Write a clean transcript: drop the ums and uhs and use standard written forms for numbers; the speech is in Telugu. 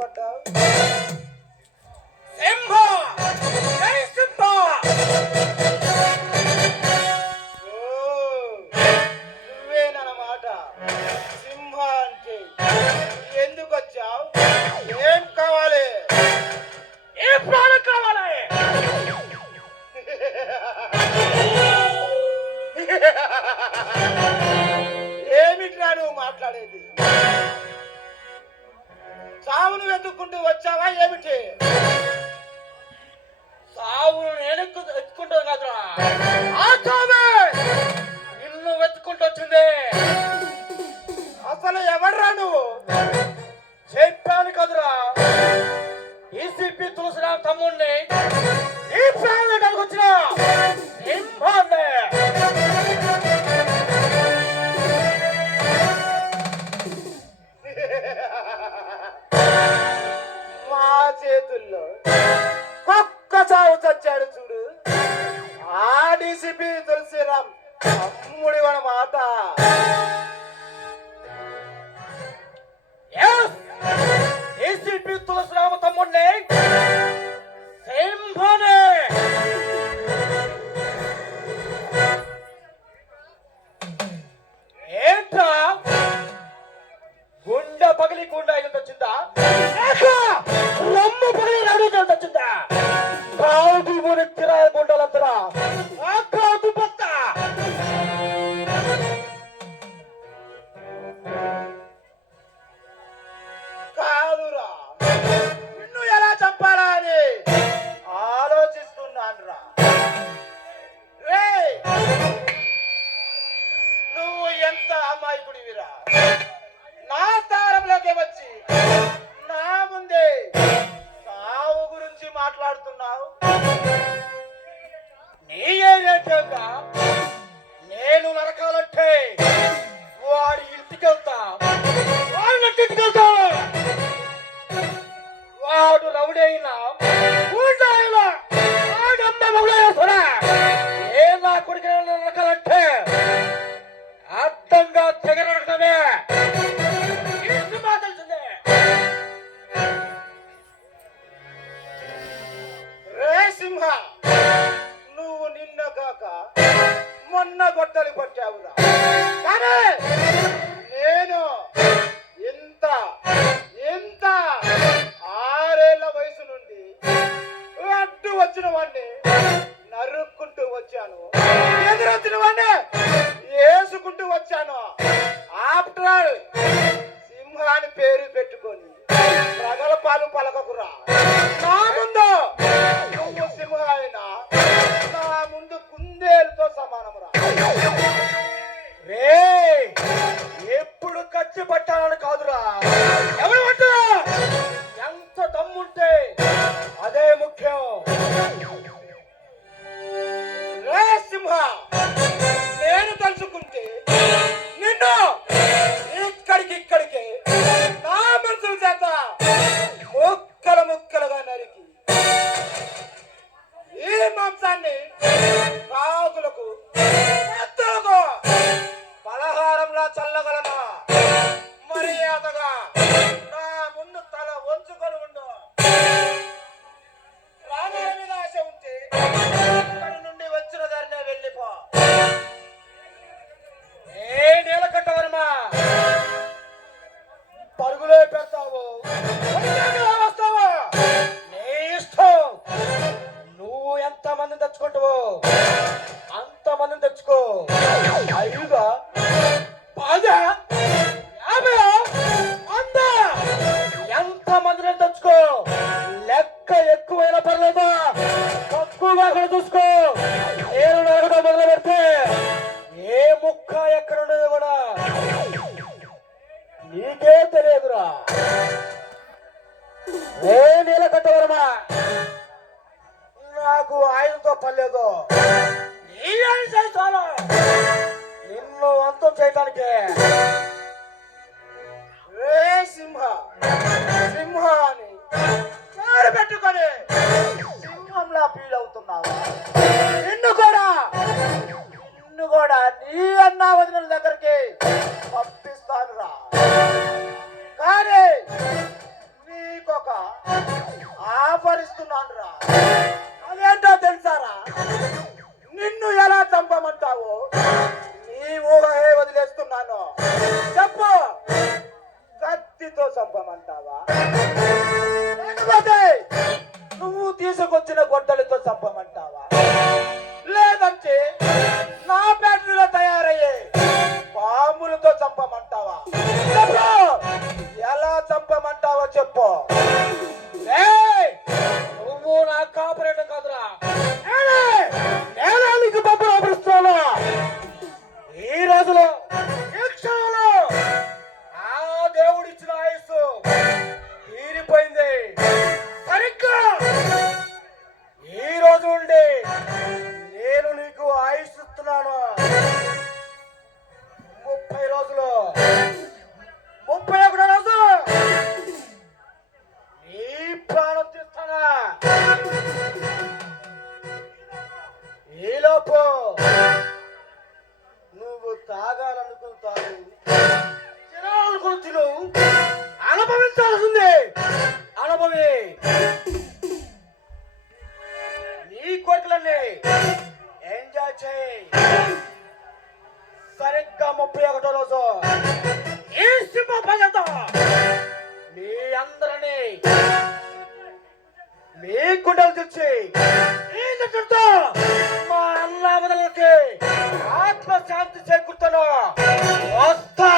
పడ్డావు? సింహ జై సింహ. నువ్వేనన్నమాట సింహ అంటే. ఎందుకు వచ్చావు? ఏం కావాలి? ఏ ప్రాణం కావాలి? ఏమిట్రా నువ్వు మాట్లాడేది? సావును వెతుక్కుంటూ వచ్చావా ఏమిటి? సావును నేను వెతుక్కుంటాను కదరా, ఆ సావే నిన్ను వెతుక్కుంటూ వచ్చింది. అసలు ఎవర్రా నువ్వు? చెప్పాను కదరా, ఈసీపీ తులసిరామ్ తమ్ముడిని. ఈ ప్రాణానికి వచ్చిన సింహాన్ని. మా చేతుల్లో కుక్క చావు చచ్చాడు చూడు. ఆ డీసీపీ తులసిరామ్ తమ్ముడి అన్నమాట. ఏసీపీ తులసిరామ తమ్ముడిని సింహాన్ని. ఏంట్రా గుండె పగిలి గుండె అయినంత వచ్చిందా? రమ్ము పగిలి నడుచు వచ్చిందా? కాదు ముని కిరాయ గుండెలంతరా కాదు పక్క. కాదురా, నిన్ను ఎలా చంపాలా అని ఆలోచిస్తున్నాను రా. నువ్వు ఎంత అమాయకుడివిరా. నా స్థానంలోకి వచ్చి నా ముందే సావు గురించి మాట్లాడుతున్నావు. నీ ఏరియా నేను నరకాలంటే వాడి ఇంటికి వెళ్తా, వాడిని ఇంటికి వెళ్తా. వాడు రౌడీ అయినా అయినా వాడమ్మ రౌడీ. ఏ నా కొడుకు నరకాలంటే అర్థంగా తెగరడమే. తెలిసిందే. రే సింహ, నువ్వు నిన్న కాక మొన్న గొడ్డలి పట్టావురా. కానీ నేను ఎంత ఎంత 6 ఏళ్ల వయసు నుండి అడ్డు వచ్చిన వాడిని నరుక్కుంటూ వచ్చాను, ఎదురొచ్చిన వాడిని వేసుకుంటూ వచ్చాను. ఆఫ్టర్ ఆల్ సింహాని పేరు పెట్టుకొని ప్రగల్భాలు పలకకురా. నా ముందు నువ్వు సింహ అయినా నా ముందు కుందేలుతో సమానమురా. రే ఎప్పుడు ఖర్చు పట్టాలని కాదురా, ఎవరు పట్టా ఎంత దమ్ముంటే అదే ముఖ్యం. రే సింహ, నేను తలుచుకుంటే నిన్ను ఇక్కడికి నా మనసుల చేత ముక్కలు ముక్కలుగా నరికి ఈ మాంసాన్ని కాకులకు పెద్దలకు పలహారంలా చల్లగలను. మర్యాదగా నా ముందు తల వంచుకొని ఉండు. ప్రాణాల మీద ఆశ ఉంటే ఇక్కడి నుండి వచ్చిన దారినే వెళ్ళిపో. ఏ నీలకంఠవర్మా, పరుగులే పెడతావు, వస్తావా? నీ ఇష్టం. నువ్వు ఎంత మందిని తెచ్చుకుంటావో అంత మందిని తెచ్చుకో. 5, 10, 50, 100 ఎంత మందిని తెచ్చుకో. లెక్క ఎక్కువైనా పర్లేదు, తక్కువగా కూడా చూసుకో. నేను నరకడం మొదలు పెడితే ఏ ముక్క ఎక్కడుండదు కూడా నీకే తెలియదురా. ఏ నీలకంఠవర్మా, నాకు ఆయనతో పర్లేదు. నీ ఆయన చేస్తాను నిన్ను అంతం చేయటానికి. రే సింహ, సింహ అని పేరు పెట్టుకొని సింహంలా ఫీల్ అవుతున్నావా? నిన్ను కూడా నీ అన్నా వదిన దగ్గరికి పంపిస్తాను రా. కానీ నీకు ఆచరిస్తున్నాను రా. అదేంటో తెలుసారా? నిన్ను ఎలా చంపమంటావు? నీ ఊహే వదిలేస్తున్నాను. చెప్పు, కత్తితో చంపమంటావా, లేకపోతే నువ్వు తీసుకొచ్చిన గొడ్డలితో చంపమంటావా, లేదంటే నా బ్యాటరీలో తయారయ్యే పాములతో చంపమంటావా? చెప్పు, ఎలా చంపమంటావో చెప్పు. ఏయ్, నువ్వు నా కాపరేటర్ కాదురా, నేనే నీకు పప్పులు ఆపరుస్తాను. ఈ రోజులో, ఈ క్షణంలో ఆ దేవుడిచ్చిన ఆయుస్సు తీరిపోయింది. సరిగ్గా ఈ రోజు ఉండి నేను నీకు ఆయుష్ ఇస్తున్నాను. 30 రోజులు, 31 రోజు నీ ప్రాణం తీస్తానా? ఈలోపు నువ్వు తాగాలనుకుని తాగు, తినాలనుకుని తిను, అనుభవించాల్సిందే అనుభవి. నీ కోరికలన్నీ ఎంజాయ్ చేయి. సరిగ్గా 31 రోజు ఈ సింహ భయంతో మీ అందరినీ మీ గుండెలు తెచ్చి ఈ నటుడితో మా అన్నావదలకి ఆత్మశాంతి చేకూర్తాను. వస్తా.